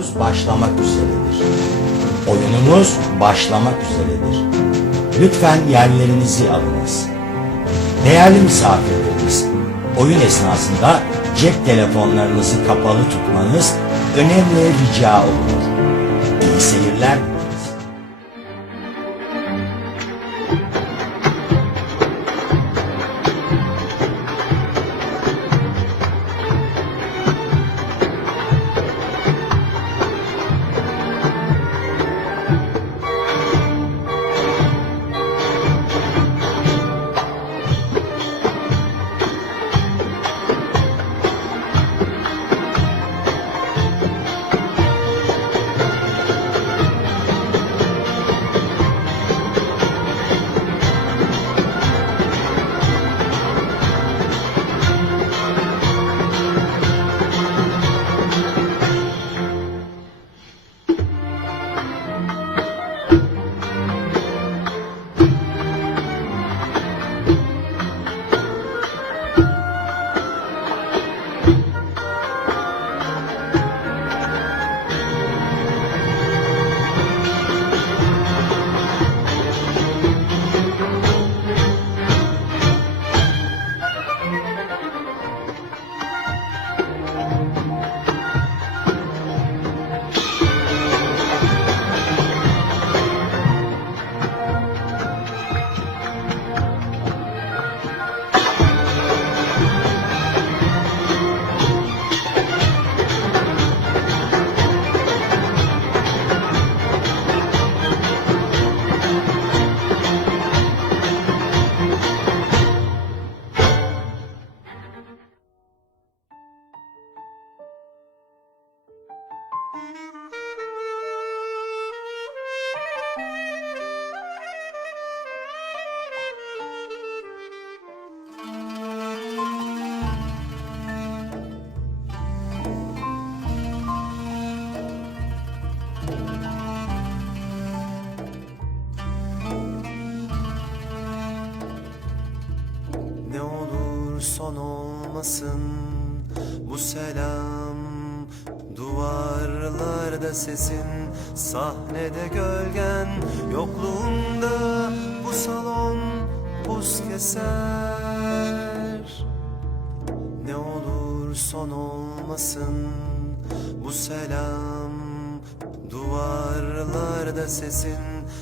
Oyunumuz başlamak üzeredir. Oyunumuz başlamak üzeredir. Lütfen yerlerinizi alınız. Değerli misafirlerimiz, oyun esnasında cep telefonlarınızı kapalı tutmanız önemli rica olunur. İyi seyirler olmasın bu selam. Duvarlarda sesin, sahnede gölgen Yokluğunda bu salon buz keser. Ne olur son olmasın bu selam. Duvarlarda sesin,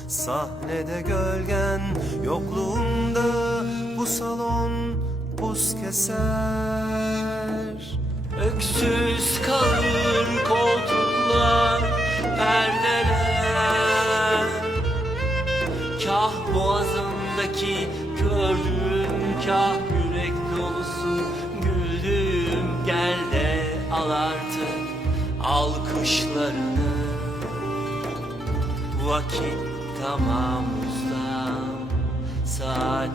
sahnede gölgen Yokluğunda bu salon buz keser. Öksüz kalır koltuklar, perdeler. Kah boğazımdaki gördüğüm kah yürek dolusu Güldüğüm gel de al artık alkışlarını. Vakit tamam usta, saat